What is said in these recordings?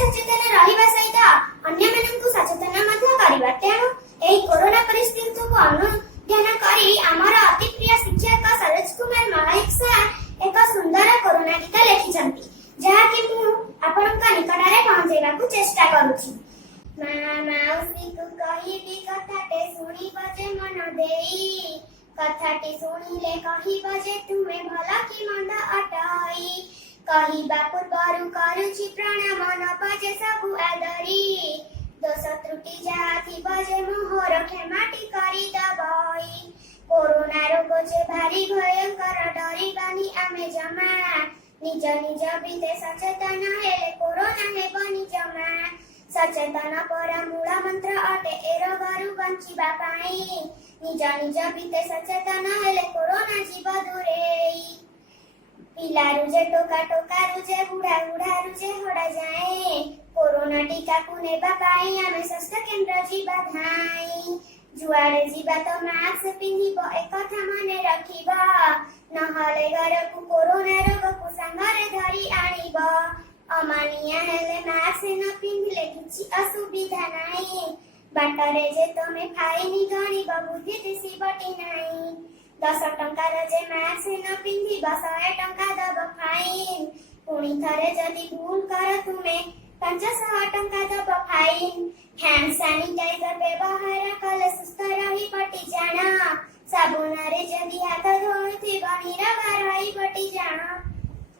सचेतन रहिबा सहित अन्य मानकु सचेतन मध्य करिबा। तेणु एही कोरोना परिस्थिति को अनुध्यान करी आमर अति प्रिय शिक्षक सरोज कुमार महालिक सार एक सुंदर कोरोना गीत लिखिछंती, जहा कि मु आपनका निकटरे पहुंचेबाकू चेष्टा करूछि। माउसी को कहिबी कथाटे शुणी बजे मन देई, कथाटी शुणिले कहिब जे तुमे भला कि मंद अटई, कहिबा पूर्वरु करुछि प्रणाम न बजे सबु आदरी, दोष त्रुटि जहा थिब जे मोहर क्षमाटी करि दबई, कोरोना रोग जे भारी भयंकर डरिबानी आमे जमा, निज निज बीते सचेतन हेले कोरोना हेबनी जमा, सचेतन पर मूल मंत्र अटे ए रोगरु बंचिबा पाई, निज निज बीते सचेतन हेले कोरोना जीव दूरेई, पिलारु जे टोका टोकारु जे बुढ़ा बुढ़ारु जे हड़ा जाए, कोरोना टीका को नेबा पाई आमे स्वास्थ्य केंद्र जीवा धाई, जुआड़े जीवा तो मास्क पिंधिब ए कथा मने रखिब, नहले घर को कोरोना रोग को संगरे धरी आनिब, अमानिया हेले मास्क न पिंधिले किछि असुविधा नाही, बाटरे जे तमे फाइनी गणिब बुद्धि दिसिबटी नाही, 10 टंकार जे मास्क न पिंधिब 100 टंका दब फाइन, पुणी थरे जदि भूल कर तुमे 500 टंका दब फाइन, हैंड सैनिटाइजर व्यवहार कले सुस्थ रही पटी जाना, साबुन रे जदि हाथ धोइथि निरगा रही पटी जाना,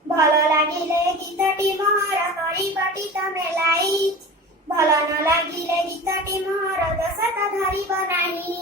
भल लागिले गीतटी मोहर करी पटी तमे लाइट, भल न लागिले गीतटी मोहर दशता धरिब नाही।